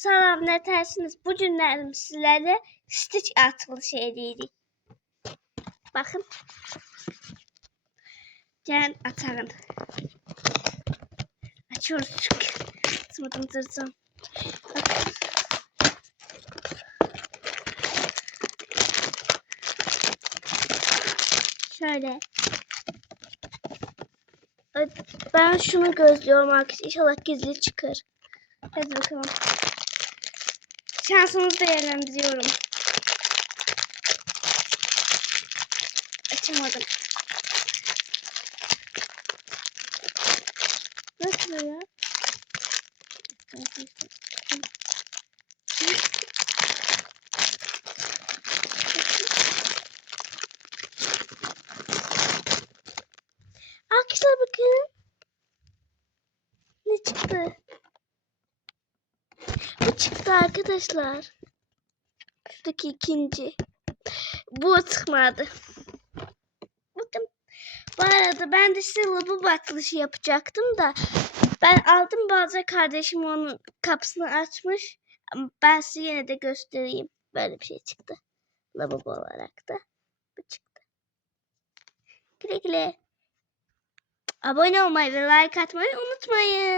Salam ne tersiniz? Bu günlərim sizlərə Stitch açılışı edirik. Baxın. Gəlin açarım. Açıyoruz çünkü. Sımadım dırcam. Bakın. Şöyle. Ben şunu gözlüyorum arkadaşlar. İnşallah gizli çıkar. Hadi bakalım. Şansımızı değerlendiriyorum. Açamadım. Nasıl ya? Arkadaşlar bakın. Ne çıktı? Çıktı arkadaşlar. Şuradaki ikinci. Bu çıkmadı. Bakın. Bu arada ben de size lavabo açılışı yapacaktım da ben aldım bazı kardeşim onun kapısını açmış. Ben size yine de göstereyim. Böyle bir şey çıktı. Lavabo olarak da. Bu çıktı. Güle güle. Abone olmayı ve like atmayı unutmayın.